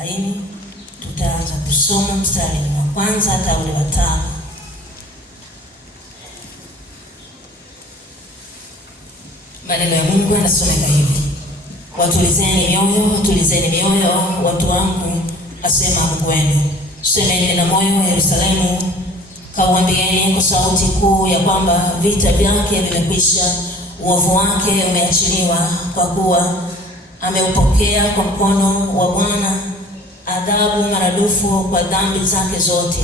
40. Tutaanza kusoma mstari wa kwanza hata ule wa 5. Maneno ya Mungu yanasomeka hivi: watulizeni mioyo watu wangu, asema Mungu wenu. Semeni na moyo wa Yerusalemu, kauambieni kwa sauti kuu ya kwamba vita vyake vimekwisha, uovu wake umeachiliwa, kwa kuwa ameupokea kwa mkono wa Bwana adhabu maradufu kwa dhambi zake zote.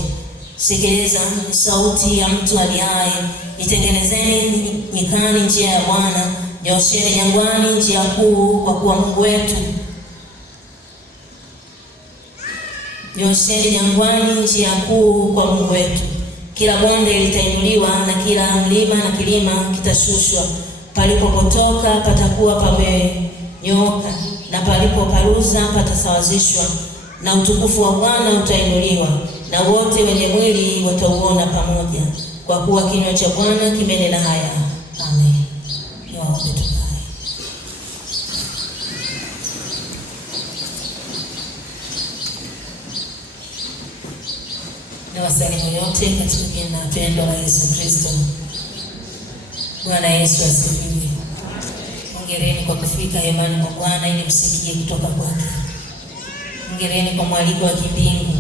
Sikiliza sauti ya mtu aliaye, itengenezeni nyikani njia ya Bwana, nyoosheni jangwani njia kuu kwa kuwa Mungu wetu. Nyoosheni jangwani njia kuu kwa Mungu wetu. Kila bonde litainuliwa na kila mlima na kilima kitashushwa. Palipopotoka patakuwa pamenyooka, na palipoparuza patasawazishwa. Na utukufu wa Bwana utainuliwa, na wote wenye mwili watauona pamoja, kwa kuwa kinywa cha Bwana kimenena haya. Amen. Niwaombe tukae. Nawasalimu yote katika jina pendo la Yesu Kristo. Bwana Yesu asifiwe. Hongereni kwa kufika hemani mwa Bwana ili msikie kutoka kwake. Hongereni kwa mwaliko wa kimbingu.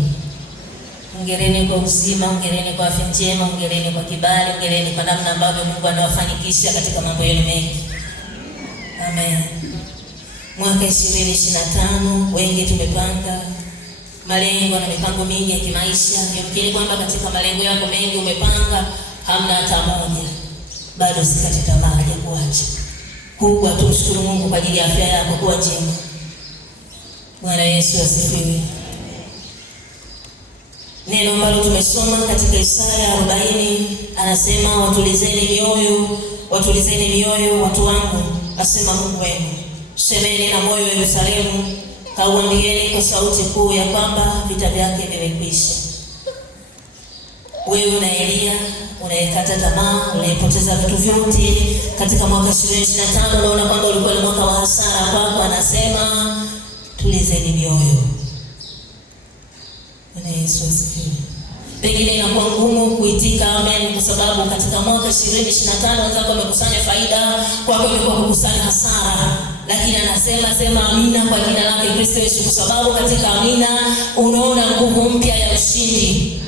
Hongereni kwa uzima, hongereni kwa afya njema, hongereni kwa kibali, hongereni kwa namna ambavyo Mungu anawafanikisha katika mambo yenu mengi. Amen. Mwaka 2025 wengi tumepanga malengo na mipango mingi ya kimaisha. Yamkini kwamba katika malengo yako mengi umepanga hamna hata moja. Bado usikate tamaa ya kuacha. Kubwa tumshukuru Mungu kwa ajili ya afya yako kuwa njema. Bwana Yesu asifiwe. Neno ambalo tumesoma katika Isaya 40 anasema watulizeni mioyo watu wangu, asema Mungu wenu. Semeni na moyo wa Yerusalemu, kauambieni kwa sauti kuu ya kwamba vita vyake vimekwisha. Wewe una Elia, unayekata tamaa, unayepoteza vitu vyote katika mwaka 2025, unaona kwamba ulikuwa ni mwaka wa hasara kwako, anasema tulizeni mioyo. Bwana Yesu asifiwe. Pengine inakuwa ngumu kuitika amen, kwa sababu katika mwaka 2025 wenzako wamekusanya faida, kwako imekuwa kukusanya hasara. Lakini anasema sema amina kwa jina lake Kristo Yesu, kwa sababu katika amina unaona nguvu mpya ya ushindi.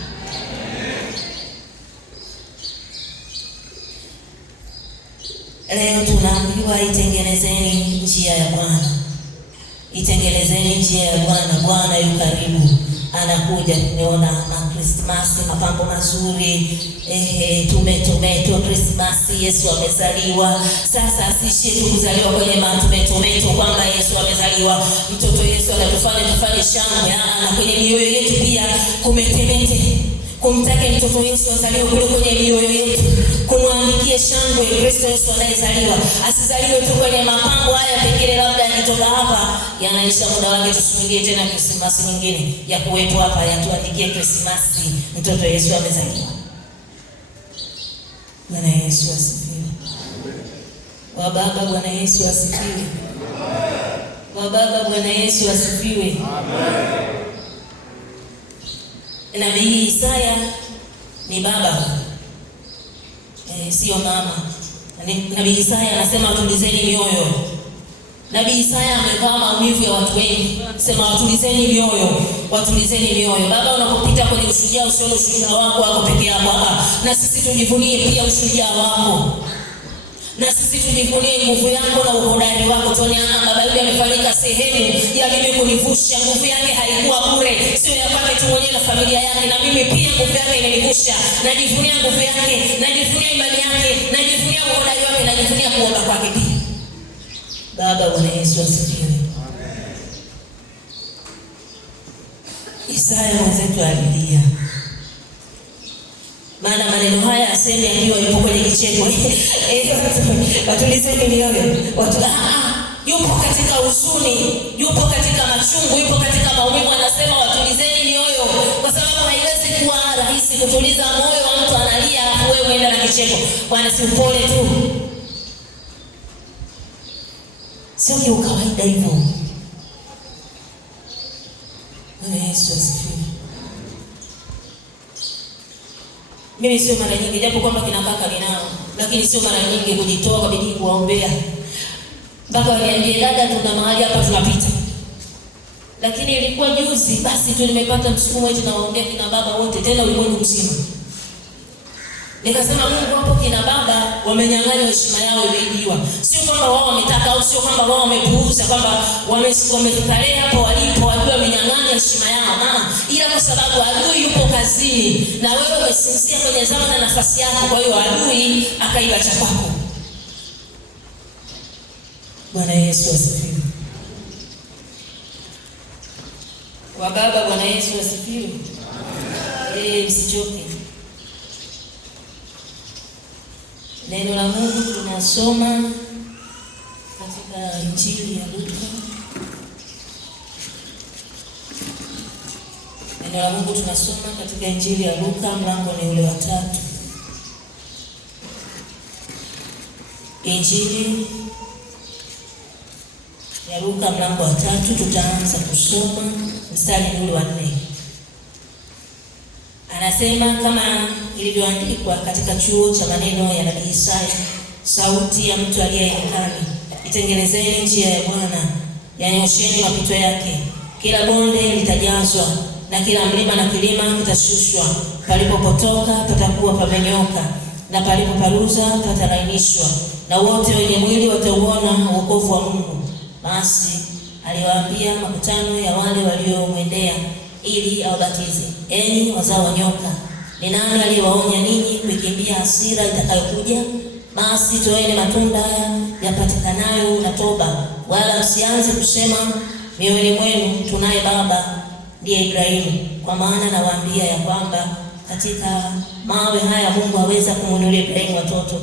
Leo tunaambiwa itengenezeni njia ya Bwana. Itengenezeni njia ya Bwana. Bwana yu karibu, anakuja. Tumeona Krismasi, mapambo mazuri, tomato Krismasi, Yesu amezaliwa. Sasa asishie tu kuzaliwa kwenye tomato kwamba Yesu amezaliwa. Mtoto Yesu anatufanya tufanye shangwe, na kwenye mioyo yetu pia kumetemete. Kumtake mtoto Yesu azaliwe kule kwenye mioyo yetu. Kumwandikie shangwe Kristo Yesu anayezaliwa. Asizaliwe tu kwenye mapambo haya, pengine labda yanatoka hapa yanaisha muda wake, tusubirie tena Krismasi nyingine ya kuwepo hapa, yatuandikie Krismasi mtoto Yesu amezaliwa. Bwana Yesu asifiwe. Wababa, Bwana Yesu asifiwe. Wababa, Bwana Yesu asifiwe. Amen. Nabii Isaya ni baba, sio mama. Nabii Isaya anasema watulizeni mioyo. Nabii Isaya amevaa maumivu ya watu wengi. Sema watulizeni mioyo, watulizeni mioyo. Baba, unapopita kwenye ushujaa, usione ushujaa wako peke yako. Na sisi tujivunie pia ushujaa wako. Na sisi tujivunie nguvu yako na uhodari wako. Tunaona baba yule amefanyika sehemu ya mimi kunivusha. Nguvu yake haikuwa bure, sio ya kwake tu mwenyewe na familia yake, na mimi pia nguvu yake imenivusha. Najivunia nguvu yake, najivunia imani yake, najivunia uhodari wake, najivunia kuomba kwake pia. Baba, Bwana Yesu asifiwe. Amen. Isaya mwenzetu alilia. Maana maneno haya aseme akiwa yupo kwenye kicheko. Watulizeni mioyo. Yupo katika huzuni, yupo katika machungu, yupo katika maumivu, anasema watulizeni mioyo, kwa sababu haiwezi kuwa rahisi kutuliza moyo wa mtu analia wewe unaenda na kicheko. Bwana, si upole tu. Sio kwa kawaida hivyo. Bwana Yesu asifiwe. Mimi sio mara nyingi, japo kwamba kina kaka ninao, lakini sio mara nyingi kujitoa kwa bidii kuwaombea. Mpaka waniambie, dada, tuna mahali hapa tunapita. Lakini ilikuwa juzi basi tu nimepata msukumo eti nawaombea kina baba wote, tena ulimwengu mzima. Nikasema Mungu, hapo kina baba wamenyang'anya heshima yao, imeibiwa. Sio kwamba wao wametaka au sio kwamba wao wamepuuza kwamba wamefikalea hapo walipo wajua wamenyang'anya heshima yao. Ila kwa sababu adui yupo kazini na wewe umesinzia kwenye zama na nafasi yako, kwa hiyo adui akaiba cha kwako. Bwana Yesu asifiwe. Kwa baba, Bwana Yesu asifiwe. Msichoke. Neno la Mungu tunasoma katika Injili ya Luka. Neno la Mungu tunasoma katika Injili ya Luka, mlango ni ule wa 3. Injili ya Luka mlango wa 3, tutaanza kusoma mstari ule wa 4. Anasema kama ilivyoandikwa katika chuo cha maneno ya nabii Isaya, sauti ya mtu aliye nyikani, itengenezeni njia ya Bwana, yanyosheni mapito yake. Kila bonde litajazwa na kila mlima na kilima kitashushwa. Palipopotoka patakuwa pamenyoka, na palipoparuza patalainishwa, na wote wenye mwili watauona wokovu wa Mungu. Basi aliwaambia makutano ya wale waliomwendea ili awabatize, enyi wazao wa nyoka, ni nani aliyewaonya ninyi kuikimbia hasira itakayokuja? Basi toeni matunda yapatikanayo na toba, wala msianze kusema mioyoni mwenu, tunaye baba ndiye Ibrahimu. Kwa maana nawaambia ya kwamba katika mawe haya Mungu aweza kumwinulia Ibrahimu watoto.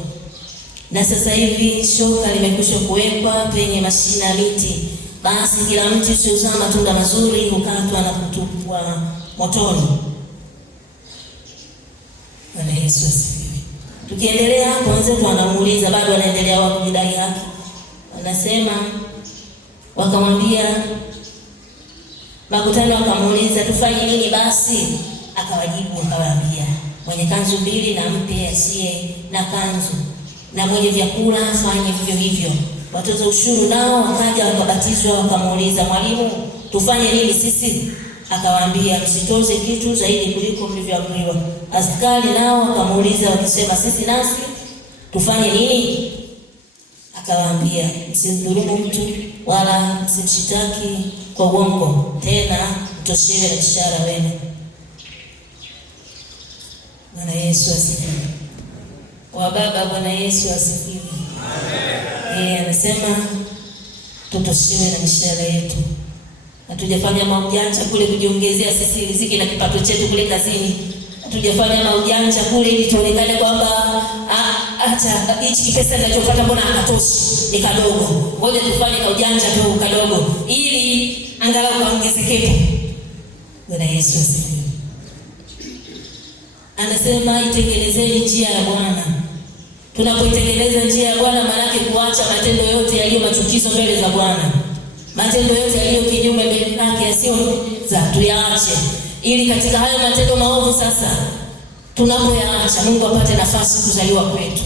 Na sasa hivi shoka limekwisha kuwekwa penye mashina ya miti. Basi kila mti usiozaa matunda mazuri hukatwa na kutupwa motoni. Bwana Yesu asifiwe. Tukiendelea hapo, wenzetu wanamuuliza, bado wanaendelea wao kujidai haki. Wanasema, wakamwambia makutano, wakamuuliza tufanye nini basi? Akawajibu akawaambia, mwenye kanzu 2 na mpe asiye na kanzu, na mwenye vyakula afanye vivyo hivyo. Watoza ushuru nao wakaja wakabatizwa, wakamuuliza, mwalimu, tufanye nini sisi? Akawaambia, msitoze kitu zaidi kuliko mlivyoamriwa. Askari nao wakamuuliza wakisema, sisi nasi tufanye nini? Akawaambia, msimdhulumu mtu wala msimshitaki kwa uongo, tena mtoshewe na ishara wenu. Bwana Yesu asifiwe. Kwa baba, Bwana Yesu asifiwe. Anasema tutoshewe na mishahara yetu. Hatujafanya maujanja kule kujiongezea sisi riziki na kipato chetu kule kazini. Hatujafanya maujanja kule ili tuonekane kwamba acha hichi pesa ninachopata mbona hakatoshi, ni kadogo. Ngoja tufanye kaujanja tu kadogo ili angalau kaongezeke. Bwana Yesu asifiwe. Anasema itengenezeni njia ya Bwana. Tunapoitengeneza njia ya Bwana, maana yake kuacha matendo yote yaliyo machukizo mbele za Bwana. Matendo yote yaliyo kinyume mbele zake yasiyopendeza tuyaache, ili katika hayo matendo maovu sasa tunapoyaacha Mungu apate nafasi kuzaliwa kwetu.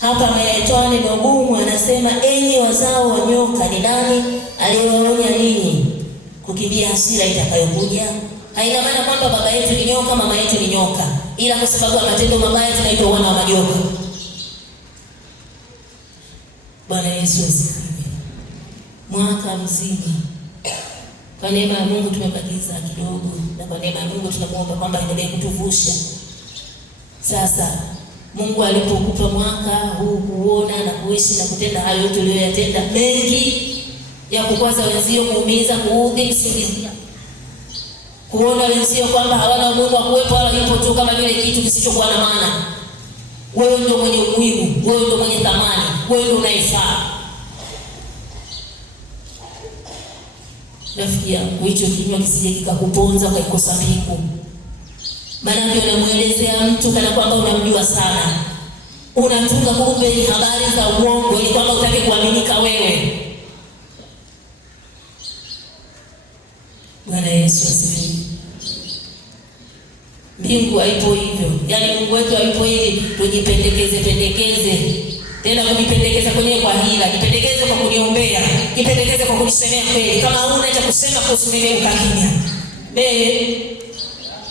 Hapa ameyatoa neno gumu, anasema enyi wazao wa nyoka, ni nani aliyewaonya ninyi kukimbia hasira itakayokuja? Haina maana kwamba baba yetu ni nyoka, mama yetu ni nyoka, ila kwa sababu ya matendo mabaya tunaitwa wana wa majoka. Bwana Yesu asifiwe. Mwaka mzima kwa neema ya Mungu tumebakiza kidogo, na kwa neema ya Mungu tunamuomba kwamba endelee kutuvusha. Sasa Mungu alipokupa mwaka huu kuona na kuishi na kutenda hayo yote uliyoyatenda, mengi ya kukwaza wenzio, kuumiza, kuudhi, kusingizia, kuona wenzio kwamba hawana umuhimu wa kuwepo wala yupo tu kama vile kitu kisichokuwa na maana. Wewe ndio mwenye umuhimu, wewe ndio mwenye thamani, wewe ndio unaifaa. Rafiki yangu, hicho kinywa kisije kikakuponza ukaikosa mbingu. Maana ndio unamuelezea mtu kana kwamba unamjua sana. Unatunga kumbe habari za uongo ili kwamba utake kuaminika wewe. Bwana Yesu asifiwe. Mbingu haipo hivyo. Yaani Mungu wetu haipo ili tujipendekeze. Tena kujipendekeza kwenyewe kwa hila, jipendekeze kwa kuniombea, jipendekeze kwa kunisemea kweli. Kama huna cha kusema kuhusu mimi ukakimya.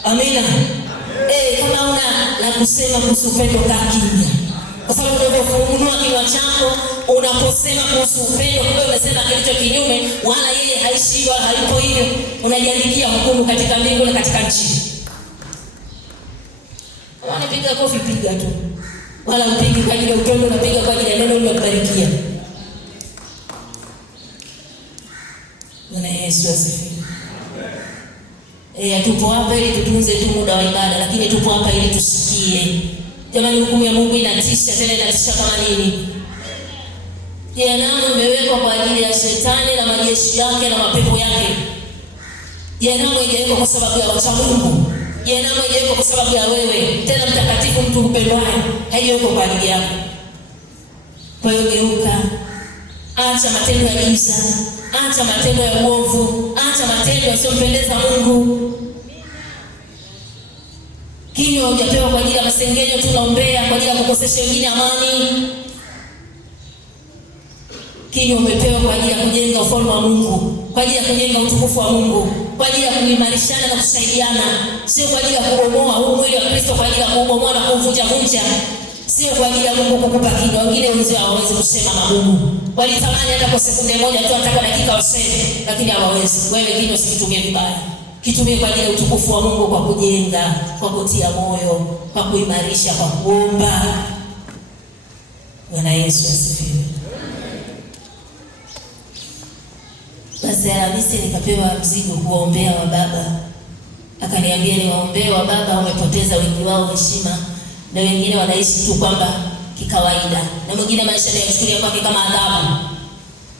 Amina. Kama huna la kusema kuhusu upendo kakimya. Kwa sababu unapofunua kinywa chako unaposema kuhusu upendo, kumbe unasema kilicho kinyume, wala yeye haishi wala halipo hivyo, unajiandikia hukumu katika mbingu na katika nchi. Wanapiga kofi, piga tu. Wala upigi kwa ajili ya upendo, unapiga kwa ajili ya neno ulilobarikia. Bwana Yesu asifiwe. Tupo hapa ili tutunze tu muda wa ibada, lakini tupo hapa ili tusikie. Jamani, hukumu ya Mungu inatisha, tena inatisha kama nini? Jehanamu imewekwa kwa ajili ya shetani na majeshi yake na mapepo yake. Jehanamu haijawekwa kwa sababu ya wacha Mungu. Jehanamu haijawekwa kwa sababu ya wewe, tena mtakatifu, mtu mpendwaye. Haijawekwa kwa ajili yako. Kwa hiyo geuka, acha matendo ya giza, acha matendo ya uovu, acha matendo yasiyompendeza Mungu. Kinywa hujapewa kwa ajili ya masengenyo tu na umbea, kwa ajili ya kukosesha wengine amani. Kinywa umepewa kwa ajili ya kujenga ufalme wa Mungu, kwa ajili ya kujenga utukufu wa Mungu, kwa ajili ya kuimarishana na kusaidiana, sio kwa ajili ya kubomoa huu mwili wa Kristo, kwa ajili ya kubomoa na kuvunja, sio kwa ajili ya Mungu kukupa kinywa. Wengine wenzao hawawezi kusema na Mungu. Walitamani hata kwa sekunde moja tu, hata kwa dakika waseme, lakini hawawezi. Wewe kinywa usikitumie vibaya. Kitumie kwa ajili ya utukufu wa Mungu, kwa kujenga, kwa kutia moyo, kwa kuimarisha, kwa kuomba. Bwana Yesu asifiwe. Basi Alhamisi nikapewa mzigo kuwaombea wa baba. Akaniambia niwaombee wa baba, wamepoteza wengi wao heshima, na wengine wanaishi tu kwamba kikawaida, na mwingine maisha yanayochukulia kwake kama adhabu.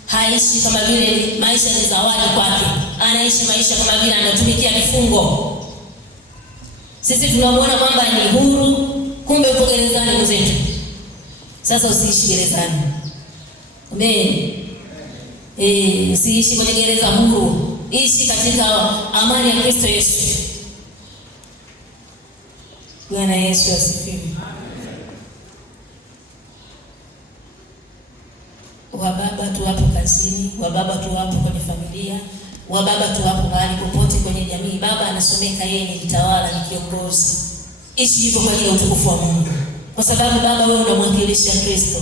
Haishi kama vile maisha ni zawadi kwake, anaishi maisha kama vile anatumikia kifungo. Sisi tunamwona kwamba ni huru, kumbe uko gerezani mwenzetu. Sasa usiishi gerezani. Amen. Usiishi kwenye gereza huru, ishi katika amani ya Kristo Yesu. Bwana Yesu asifiwe. Wababa tu wapo kazini, wababa tu wapo kwenye familia, wababa tu wapo mahali popote kwenye jamii. Baba anasomeka, yeye ni mtawala, ni kiongozi. Ishi hivyo kwa ajili ya utukufu wa Mungu, kwa sababu baba wewe unamwakilisha Kristo.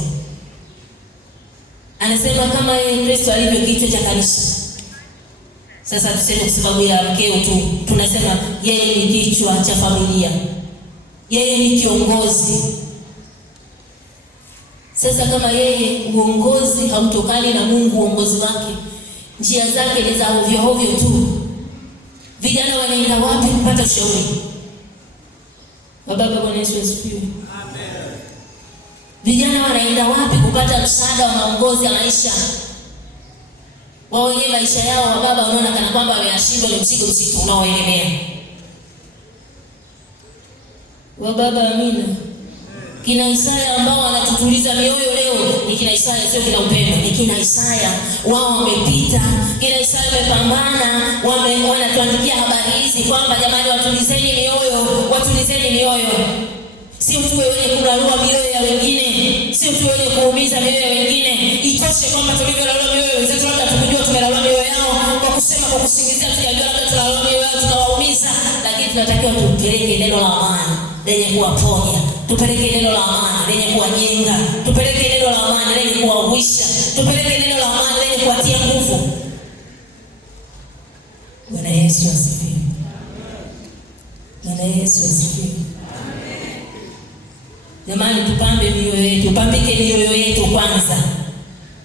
Anasema kama yeye Kristo alivyo kichwa cha kanisa. Sasa tuseme kwa sababu ya mkeo tu, tunasema yeye ni kichwa cha familia, yeye ni kiongozi. Sasa kama yeye uongozi hautokani na Mungu, uongozi wake, njia zake ni za hovyo tu, vijana wanaenda wapi kupata ushauri? Baba, Bwana Yesu asifiwe. Amen. Vijana wanaenda wapi kupata msaada wa maongozi ya maisha? Wao wenyewe maisha yao wa baba wanaona kana kwamba wameyashindwa, ni mzigo mzito unaoelemea. Wa baba, amina. Kina Isaya ambao wanatutuliza mioyo leo ni kina Isaya, sio kina Upendo, ni kina Isaya. Wao wamepita, kina Isaya wamepambana, wanatuandikia habari hizi kwamba jamani, watulizeni mioyo. Sio tu wenye kurarua mioyo ya wengine, sio tu wenye kuumiza mioyo ya wengine. Itoshe kwamba tulivyorarua mioyo ya wenzetu, labda tukijua tumerarua mioyo yao kwa kusema, kwa kusingizia, tunajua labda tunararua mioyo yao, tunawaumiza, lakini tunatakiwa tupeleke neno la amani lenye kuwaponya, tupeleke neno la amani lenye kuwajenga, tupeleke neno la amani lenye kuwahuisha, tupeleke neno la amani lenye kuwatia nguvu. Bwana Yesu asifiwe. Bwana Yesu asifiwe. Jamani, tupambe mioyo yetu, tupambike mioyo yetu kwanza.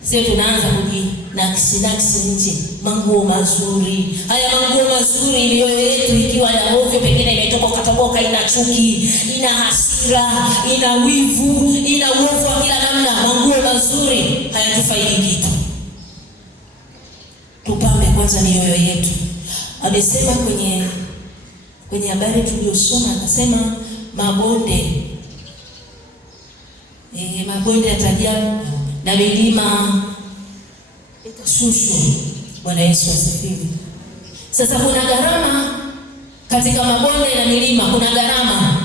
Sio tunaanza kujinakshi nje manguo mazuri. Haya manguo mazuri, mioyo yetu ikiwa ya ovyo, pengine imetoka, ina chuki, ina hasira, ina wivu, ina uovu wa kila namna. Manguo mazuri hayatufaidi kitu. Tupambe kwanza mioyo yetu. Amesema kwenye habari tuliyosoma, akasema mabonde yatajaa na milima itashushwa. Bwana Yesu asifiwe. Sasa kuna gharama katika mabonde na milima, kuna gharama.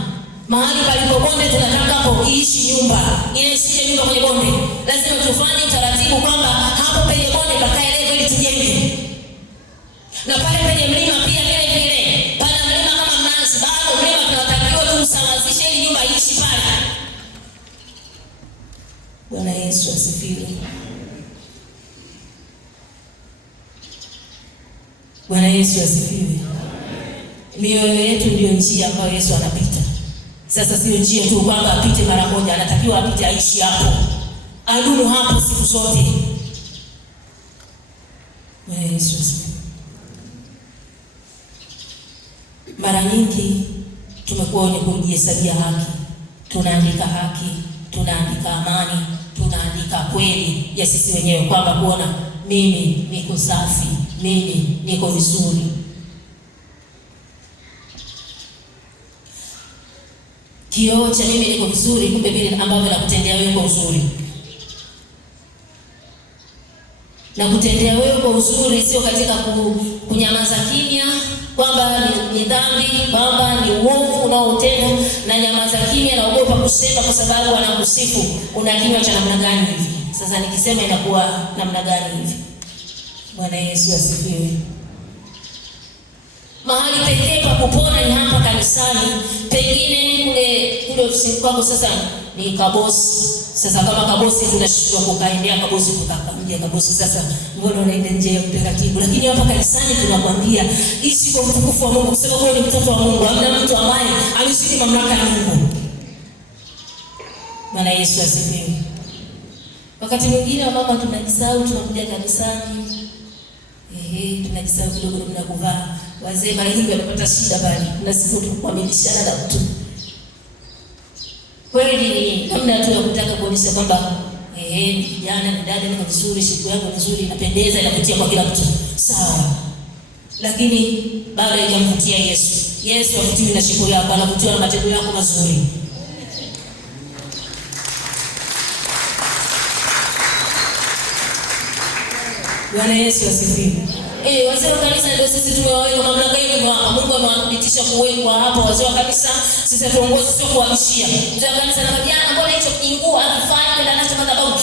Mahali palipo bonde tunataka hapo iishi nyumba. Ile isije nyumba kwenye bonde. Lazima tufanye utaratibu kwamba hapo penye bonde pakae level ili tujenge. Na pale penye mlima pia vile vile. Pana mlima kama Mnazi, bado mlima tunatakiwa tusawazishe ili nyumba iishi pale. Bwana Yesu asifiwe. Bwana Yesu asifiwe. Mioyo yetu ndio njia ambayo Yesu anapita. Sasa sio njia tu kwamba apite mara moja, anatakiwa apite aishi hapo. Adumu hapo siku zote. Bwana Yesu asifiwe. Mara nyingi tumekuwa wenye kujihesabia haki. Tunaandika haki, tunaandika amani, tunaandika kweli ya sisi wenyewe kwamba kuona mimi niko safi, mimi niko vizuri. Kioo cha mimi niko vizuri, kumbe vile ambavyo nakutendea wewe kwa uzuri. Na kutendea wewe kwa uzuri sio katika kunyamaza kimya kwamba ni dhambi, kwamba ni uovu unaotenda na nyamaza kimya na ogopa kusema kwa sababu wanakusifu. Una kinywa cha namna gani hivi? Sasa nikisema inakuwa namna gani hivi? Bwana Yesu asifiwe. Mahali pekee pa kupona ni hapa kanisani. Pengine kule ofisini kwako sasa ni kabosi. Sasa kama kabosi tunashindwa kukaendea kabosi kukakamjia kabosi, sasa mbona unaenda nje ya utaratibu? Lakini hapa kanisani tunakwambia ishi kwa utukufu wa Mungu, kusema wewe ni mtoto wa Mungu, hamna mtu ambaye amezidi mamlaka ya Mungu. Bwana Yesu asifiwe. Wakati mwingine wa mama tunajisahau, tunakuja kanisani. Tunajisahau kidogo na kuvaa. Wazee mara nyingi wanapata shida bali na siku tukuamilishana na mtu. Kweli ni namna tu ya kutaka kuonyesha kwamba vijana ni dada niko vizuri, siku yangu nzuri, inapendeza, inavutia kwa kila mtu. Sawa. Lakini bado haijamvutia Yesu. Yesu havutiwi na siku yako, anavutiwa na matendo yako mazuri. Bwana Yesu asifiwe. Wazee wa kanisa ndio sisi tumewaweka mamlaka hiyo kwa Mungu amewapitisha kuwekwa hapo wazee wa kanisa, sisi tuongoze sio kuhamishia. Mzee wa kanisa anamwambia mbona hicho kingua akifanya kwenda nacho madhabahu.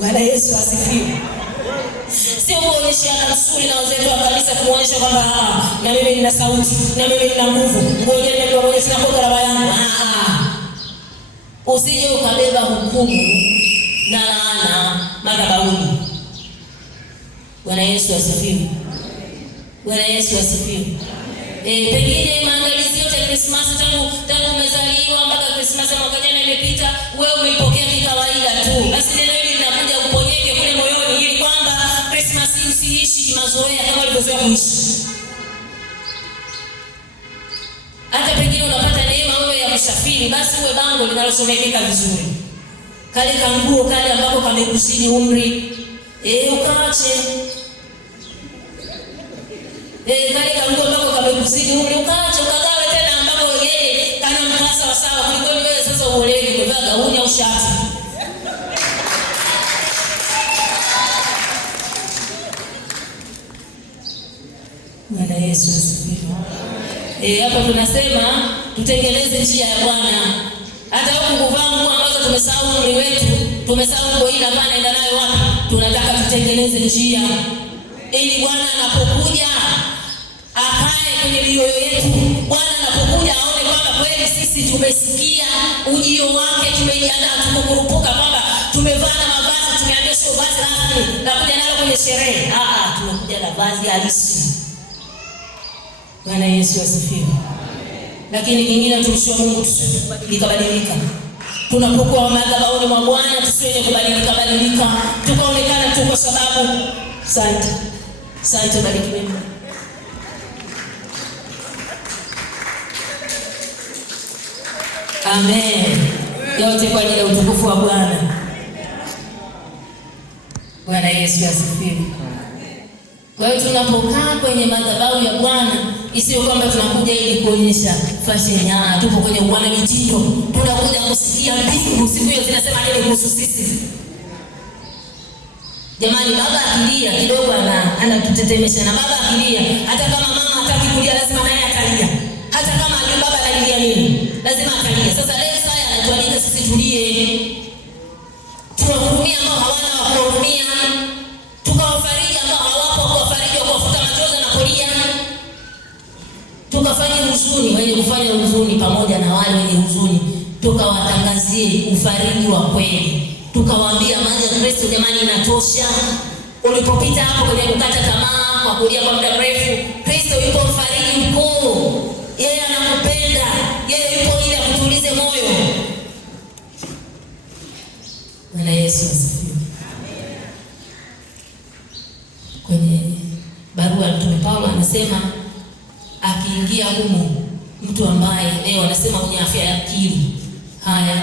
Bwana Yesu asifiwe. Sio kuonyesha nzuri na wazee wa kanisa kuonyesha kwamba na mimi nina sauti, na mimi nina nguvu. Ngoja ndio kuonyesha na kwa barabara yangu. Usije ukabeba hukumu na laana madhabahuni. Bwana Yesu asifiwe. Bwana Yesu asifiwe. Pengine maandalizi yote ya Christmas tangu umezaliwa mpaka Christmas ya mwaka jana imepita, wewe umeipokea kikawaida tu. Basi neno hili linakuja uponyeke kule moyoni ili kwamba Christmas isiishi kimazoea kama ulivyozoea kuishi. Hata pengine unapata neema wewe ya kusafiri, basi uwe bango linalosomekeka vizuri. Kale kanguo kale ambako kamekuzidi umri, ukaache. Kale kanguo ambako kamekuzidi umri, ukaache ukagawe tena ambako yeye kana mkasa wa sawa kuliko wewe sasa uolewe kuvaa gauni au shati. Bwana Yesu asifiwe. Hapa tunasema tutengeneze njia ya Bwana. Hata huku kuvaa nguo ambazo tumesahau umri wetu, tumesahau nguo hii hapana enda nayo wapi. Tunataka tutengeneze njia ili Bwana anapokuja akae kwenye mioyo yetu. Bwana anapokuja aone kwamba kweli sisi tumesikia ujio wake, tumejiandaa, tumekurupuka kwamba tumevaa na mavazi, tumeambia sio vazi rasmi na kuja nalo kwenye sherehe. Tumekuja na vazi halisi. Bwana Yesu asifiwe. Lakini kingine tumshukuru Mungu likabadilika. Tunapokuwa madhabahuni mwa Bwana tusiwe kubadilika, tukaonekana tu kwa sababu asante barikiwe. Amen. Yote kwa ajili ya utukufu wa Bwana. Bwana Yesu asifiwe. Kwa hiyo tunapokaa kwenye madhabahu ya Bwana isiyo kwamba tunakuja ili kuonyesha fashion, tupo kwenye Bwana mitindo. Tunakuja kusikia mbingu siku hiyo zinasema nini kuhusu sisi. Jamani, baba akilia kidogo anatutetemesha, na baba akilia hata kama mama hataki kulia lazima naye atalia. Hata kama ajui baba analilia nini, lazima atalia. Sasa leo Isaya anatualika sisi tulie. Tuwahurumia ambao hawana wa kuhurumia, tukawafariji ambao hawapo kuwafariji, wa kuwafuta machozi na kulia. Tukafanye huzuni wenye kufanya huzuni pamoja na wale wenye huzuni, tukawatangazie ufariji wa kweli. Tukawaambia maji ya Kristo jamani inatosha. Ulipopita hapo kwenye kukata tamaa kwa kulia kwa muda mrefu, Kristo yupo mfariji mkuu. Yeye anakupenda, yeye yupo ili akutulize moyo. Bwana Yesu asifiwe. Kwenye barua ya Mtume Paulo anasema akiingia humu mtu ambaye leo anasema mwenye afya ya akili. Haya,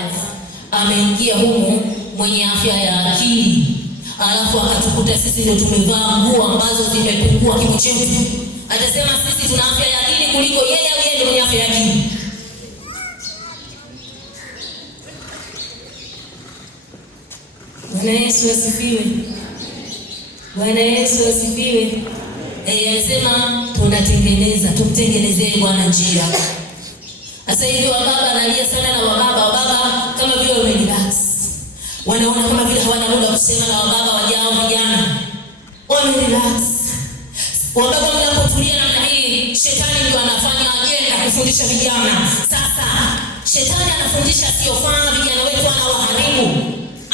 ameingia humu mwenye afya ya akili, alafu akatukuta sisi ndio tumevaa nguo ambazo zimepungua kimo chetu. Atasema sisi tuna afya ya akili kuliko yeye, au yeye ndio mwenye afya ya akili? Bwana Yesu asifiwe. Bwana Yesu asifiwe. Anasema tunatengeneza, tumtengenezee Bwana njia. Sasa hivi wababa analia sana, na wababa kama vile wamerelax. Wanaona kama vile hawana muda kusema na wababa wajao vijana. Wamerelax. Wababa mnapotulia namna hii, shetani ndio anafanya agenda kufundisha vijana. Sasa shetani anafundisha asiyofaa vijana wetu, anawaharibu,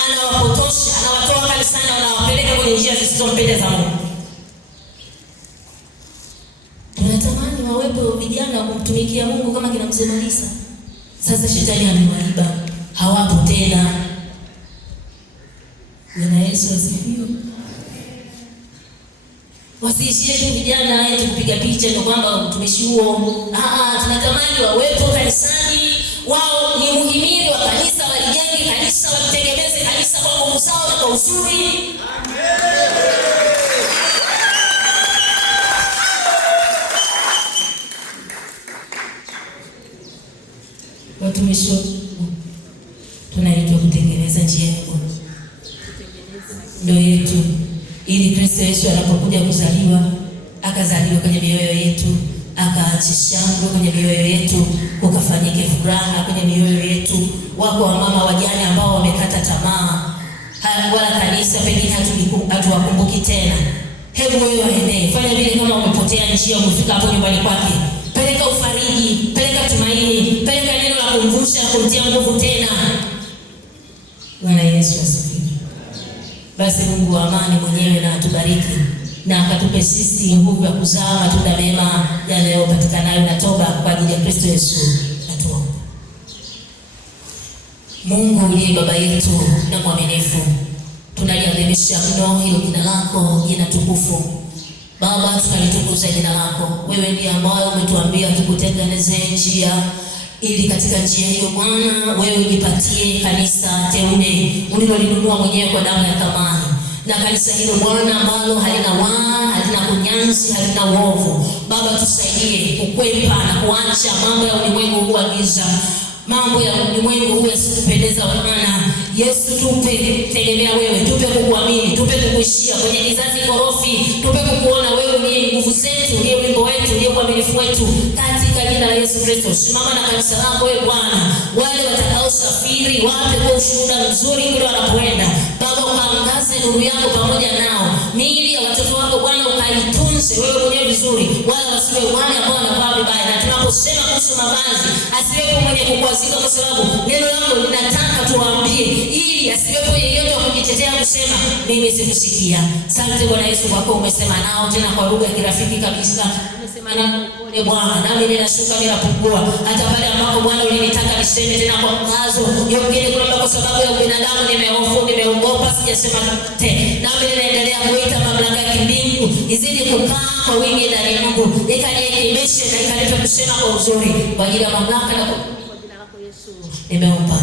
anawapotosha, anawatoa kanisani, anawapeleka kwenye njia zisizompendeza Mungu. Tunatamani wawepo vijana wa kumtumikia Mungu kama kina Mzee Malisa. Sasa shetani amewaiba, hawapo tena. Bwana Yesu asifiwe. Wasiishie tu vijana eti kupiga picha ndio kwamba utumishi huo. Tunatamani wawepo kanisani, wao ni muhimili wa kanisa, walijenge kanisa, walitengeneze kanisa kwa nguvu zao na kwa uzuri. Watumishi tunaitwa kutengeneza njia ya Bwana. Ndio yetu, ili Kristo Yesu anapokuja kuzaliwa, akazaliwa kwenye mioyo yetu, akaacha shangwe kwenye mioyo yetu, ukafanyike furaha kwenye mioyo yetu. Wako wamama wajane ambao wamekata tamaa, wala kanisa pengine hatuwakumbuki tena. Hebu wewe waende, fanya vile kama umepotea njia, umefika hapo nyumbani kwake. Peleka ufariji, peleka tumaini, peleka neno la kumvusha, kumtia nguvu tena. Bwana Yesu asifiwe. Basi Mungu wa amani mwenyewe na atubariki na akatupe sisi nguvu ya kuzaa matunda mema yanayopatikanayo na toba kwa ajili ya Kristo Yesu. Atuombe. Mungu uliye baba yetu na mwaminifu, tunaliadhimisha mno hilo jina lako, jina tukufu. Baba, tunalitukuza jina lako. Wewe ndiye ambaye umetuambia tukutengenezee njia, ili katika njia hiyo Bwana wewe ujipatie kanisa teule ulilolinunua mwenyewe kwa damu ya thamani. Na kanisa hilo Bwana ambalo halina waa, halina kunyanzi, halina uovu. Baba, tusaidie kukwepa na kuacha mambo ya ulimwengu huu wa giza, mambo ya ulimwengu huu yasiyopendeza Bwana. Yesu, tupe tegemea wewe, tupe kukuamini, tupe kukuishia kwenye kizazi korofi, tupe kukuona wewe ndiye nguvu zetu, ndiye wimbo wetu, ndiye uaminifu wetu, katika jina la Yesu Kristo. Simama na kanisa lako wewe Bwana, wale watakaosafiri wape kwa ushuhuda mzuri kule wanapoenda. Baba, ukaangaze nuru yako pamoja nao, miili ya watoto wako Bwana ukaitunze wewe mwenyewe vizuri, wala wasiwe wale ambao wanavaa vibaya. Na tunaposema kuhusu mavazi, asiwepo mwenye kukwazika, kwa sababu neno lako linataka tuwaambie, ili asiwepo yeyote wa kujitetea kusema mimi sikusikia. Asante Bwana Yesu kwa kuwa umesema nao tena kwa lugha ya kirafiki kabisa. Umesema nao pole Bwana, nami ninashuka ninapungua. Hata pale ambapo Bwana ulinitaka niseme tena kwa mkazo, yongeni kwamba kwa sababu ya ubinadamu nimehofu, nimeogopa, sijasema tena. Nami ninaendelea kuita mamlaka ya kimbingu izidi kukaa kwa wingi ndani ya Mungu, ikaniekimeshe na ikanipe kusema kwa uzuri, kwa ajili ya mamlaka na kwa jina lako Yesu nimeomba.